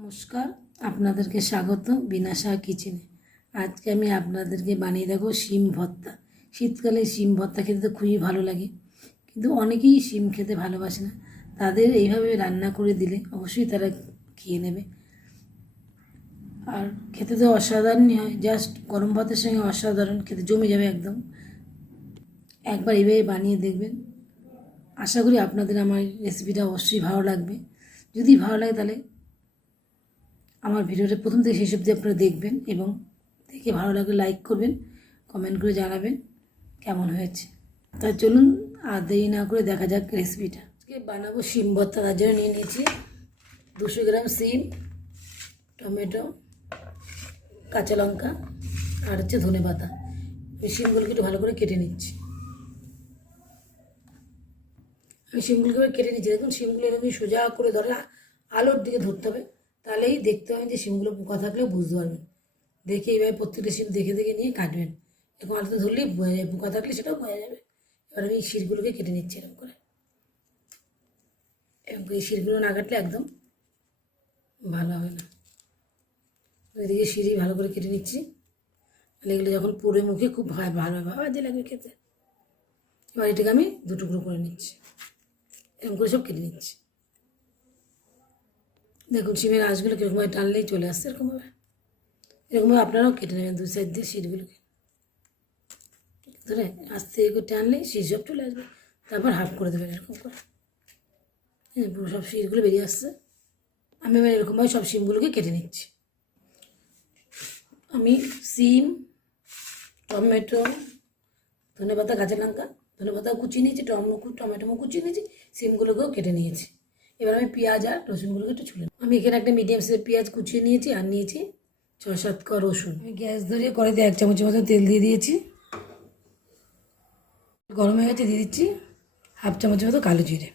নমস্কার, আপনাদেরকে স্বাগত বিনাশা কিচেনে। আজকে আমি আপনাদেরকে বানিয়ে দেবো শিম ভর্তা। শীতকালে শিম ভর্তা খেতে তো খুবই ভালো লাগে, কিন্তু অনেকেই শিম খেতে ভালোবাসে না। তাদের এইভাবে রান্না করে দিলে অবশ্যই তারা খেয়ে নেবে। আর খেতে তো অসাধারণই হয়, জাস্ট গরম ভাতের সঙ্গে অসাধারণ খেতে জমে যাবে একদম। একবার এইভাবে বানিয়ে দেখবেন, আশা করি আপনাদের আমার রেসিপিটা অবশ্যই ভালো লাগবে। যদি ভালো লাগে তাহলে আমার ভিডিওটা প্রথম থেকে শেষ অবধি আপনারা দেখবেন এবং দেখে ভালো লাগলে লাইক করবেন, কমেন্ট করে জানাবেন কেমন হয়েছে। তাই চলুন আর দেরি না করে দেখা যাক রেসিপিটা। আজকে বানাবো শিম ভর্তা। তার জন্য নিয়ে নিয়েছি 200 গ্রাম শিম, টমেটো, কাঁচা লঙ্কা আর হচ্ছে ধনেপাতা। আমি শিমগুলোকে একটু ভালো করে কেটে নিচ্ছি। দেখুন শিমগুলো এরকম সোজা করে ধরে আলোর দিকে ধরতে হবে, তাহলেই দেখতে হবে যে শিমগুলো পোকা থাকলেও বুঝতে পারবেন। দেখে এইভাবে প্রত্যেকটা শিম দেখে দেখে নিয়ে কাটবেন। এরকম আলোতে ধরলেই বোঝা যায়, পোকা থাকলে সেটাও বোঝা যাবে। এবার আমি এই শিরগুলোকে কেটে নিচ্ছি এরকম করে। এবং এই শিরগুলো না কাটলে একদম ভালো হবে না। ওইদিকে শিরি ভালো করে কেটে নিচ্ছি, এগুলো যখন পুরো মুখে খুব ভালোভাবে বাজে লাগবে খেতে। এবার এটাকে আমি 2 টুকরো করে নিচ্ছি, এরকম করে সব কেটে নিচ্ছি। দেখুন শিমের আঁশগুলো কীরকমভাবে টানলেই চলে আসছে, এরকমভাবে আপনারাও কেটে নেবেন 2 সাইড দিয়ে শিরগুলোকে ধরে আস্তে করে টানলেই শির সব চলে আসবে। তারপর হাফ করে দেবেন এরকম করে। হ্যাঁ, পুরো সব শিরগুলো বেরিয়ে আসছে। আমি এবার এরকমভাবে সব শিমগুলোকে কেটে নিচ্ছি। আমি শিম, টমেটো, ধনেপাতা, কাঁচা লঙ্কা, ধনেপাতাও কুচিয়ে নিয়েছি, টমেটো কুচিয়ে নিয়েছি, শিমগুলোকেও কেটে নিয়েছি। এবার আমি পেঁয়াজ আর রসুনগুলোকে একটু ছুলে আমি এখানে একটা মিডিয়াম সাইজের পেঁয়াজ কুচিয়ে নিয়েছি আর নিয়েছি 6-7 কোয়া রসুন। আমি গ্যাস ধরিয়ে কড়াইতে 1 চামচের মতো তেল দিয়ে দিয়েছি। গরম হয়ে গেছে, দিয়ে দিচ্ছি হাফ চামচের মতো কালো জিরে।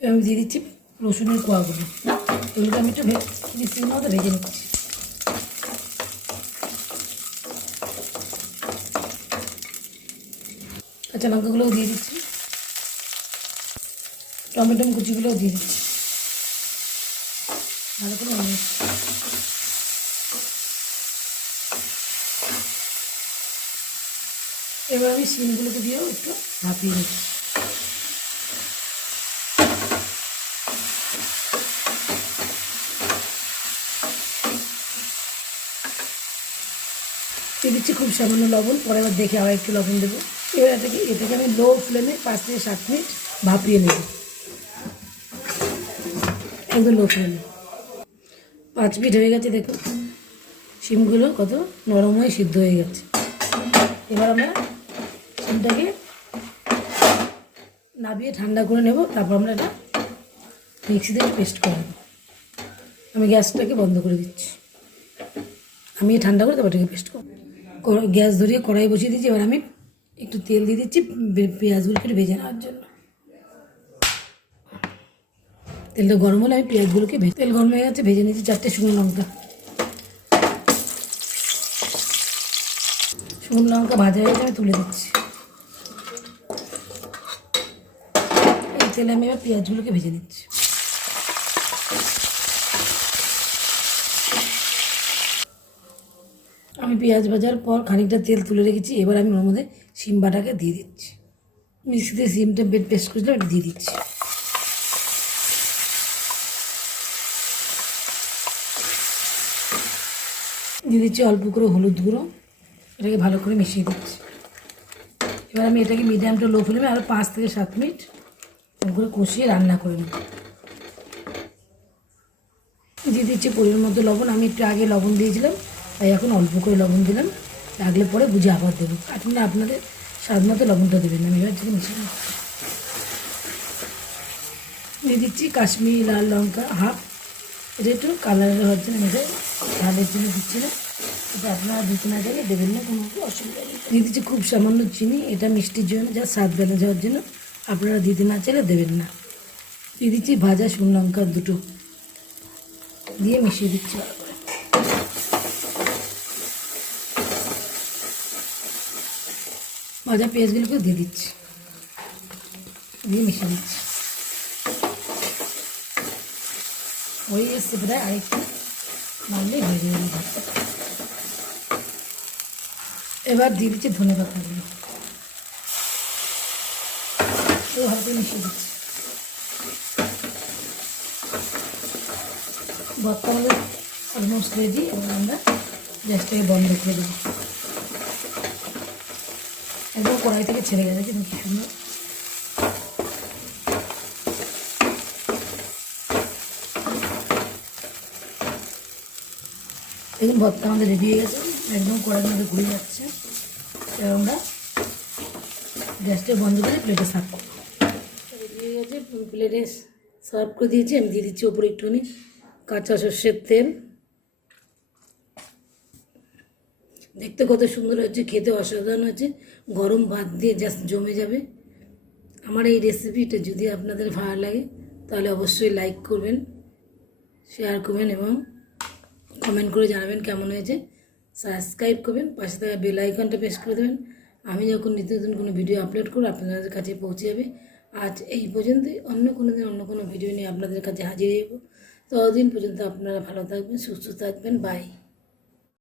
এবার আমি দিয়ে দিচ্ছি রসুনের কোয়াগুলো। এগুলোকে আমি একটু মিষ্টির মতো ভেজে নিচ্ছি। কাঁচা লঙ্কাগুলোও দিয়ে দিচ্ছি, টমেটো কুচিগুলোও দিয়ে দিচ্ছি। ভালো করে ভেজে নিচ্ছি। এবার আমি শিমগুলোকে দিয়েও একটু ভাপিয়ে নিচ্ছি। দিয়ে দিচ্ছি খুব সামান্য লবণ, পরে আবার দেখে আবার একটু লবণ দেবো। এবার এটাকে আমি লো ফ্লেমে 5 থেকে 7 মিনিট ভাপিয়ে নেব, একদম লো ফ্লেমে। 5 মিনিট হয়ে গেছে, দেখুন শিমগুলো কত নরম হয়ে সিদ্ধ হয়ে গেছে। এবার আমরা শিমটাকে নাবিয়ে ঠান্ডা করে নেব, তারপর আমরা এটা মিক্সিতে পেস্ট করে নেব। আমি গ্যাসটাকে বন্ধ করে দিচ্ছি, আমি ঠান্ডা করে তারপর এটাকে পেস্ট করব। গ্যাস ধরিয়ে কড়াই বসিয়ে দিচ্ছি। এবার আমি একটু তেল দিয়ে দিচ্ছি পেঁয়াজগুলোকে একটু ভেজে নেওয়ার জন্য। তেলটা গরম হলে আমি পেঁয়াজগুলোকে তেল গরম হয়ে গেছে, ভেজে নিচ্ছি 4টে শুকনো লঙ্কা। শুকনো লঙ্কা ভাজা হয়ে গেছে, আমি তুলে দিচ্ছি। এই তেলে আমি এবার পেঁয়াজগুলোকে ভেজে নিচ্ছি। আমি পেঁয়াজ ভাজার পর খানিকটা তেল তুলে রেখেছি। এবার আমি ওর মধ্যে শিম বাটাকে দিয়ে দিচ্ছি। মিক্সিতে শিমটা পেস্ট করেছিলাম, এটা দিয়ে দিচ্ছি। দিয়ে দিচ্ছি অল্প করে হলুদ গুঁড়ো, এটাকে ভালো করে মিশিয়ে দিচ্ছি। এবার আমি এটাকে মিডিয়াম টু লো ফ্লেমে আরও 5 থেকে 7 মিনিট করে কষিয়ে রান্না করে নেব। দিয়ে দিচ্ছি পরিমাণ মতো লবণ। আমি একটু আগে লবণ দিয়েছিলাম, তাই এখন অল্প করে লবণ দিলাম। লাগলে পরে বুঝে আবার দেবো। আপনারা আপনাদের স্বাদ মতো লবণটা দেবেন। আমি এবার থেকে মিশিয়ে নিচ্ছি। দিয়ে দিচ্ছি কাশ্মীরি লাল লঙ্কা হাফ, এটা একটু কালারের হওয়ার জন্য, এটা ঝালের জন্য দিচ্ছি না। এটা আপনারা দিতে না চাইলে দেবেন না, কোনো অসুবিধা নেই। দিয়ে দিচ্ছি খুব সামান্য চিনি, এটা মিষ্টির জন্য, যা স্বাদ ব্যালেন্স হওয়ার জন্য। আপনারা দিতে না চাইলে দেবেন না। দিয়ে দিচ্ছি ভাজা শুকনো লঙ্কা 2টো, দিয়ে মিশিয়ে দিচ্ছি ভালো করে। ভাজা পেঁয়াজগুলোকে দিয়ে দিচ্ছি, দিয়ে মিশিয়ে দিচ্ছি। হয়ে এসছে প্রায়, আরেকটু নাড়লে হয়ে যাবে ভাতটা। এবার দিয়ে দিচ্ছি ধনে পাতাগুলো, তো হালকা মিশিয়ে দিচ্ছি। ভর্তা আমাদের অলমোস্ট রেডি, এবং আমরা গ্যাসটাকে বন্ধ করে দেবো। একদম কড়াই থেকে ছেড়ে গেছে, কিন্তু কি সুন্দর। দেখুন ভর্তা আমাদের রেডি হয়ে গেছে, একদম কড়াইয়ের মধ্যে ঘুরে যাচ্ছে। এবার আমরা গ্যাসটা বন্ধ করে প্লেটে সার্ভ করবো। রেডি হয়ে গেছে, প্লেটে সার্ভ করে দিয়েছি। আমি দিয়ে দিচ্ছি ওপরে একটুখানি কাঁচা সর্ষের তেল। দেখতে কত সুন্দর হচ্ছে, খেতে অসাধারণ হচ্ছে, গরম ভাত দিয়ে জাস্ট জমে যাবে। আমার এই রেসিপিটা যদি আপনাদের ভালো লাগে তাহলে অবশ্যই লাইক করবেন, শেয়ার করবেন এবং কমেন্ট করে জানাবেন কেমন হয়েছে। সাবস্ক্রাইব করবেন, পাশে থাকা বেল আইকনটা প্রেস করে দেবেন। আমি যখন নিত্য নতুন কোনো ভিডিও আপলোড করব আপনাদের কাছে পৌঁছে যাবে। আজ এই পর্যন্তই, অন্য কোনো দিন অন্য কোনো ভিডিও নিয়ে আপনাদের কাছে হাজির হয়ে যাব। ততদিন পর্যন্ত আপনারা ভালো থাকবেন, সুস্থ থাকবেন, বাই।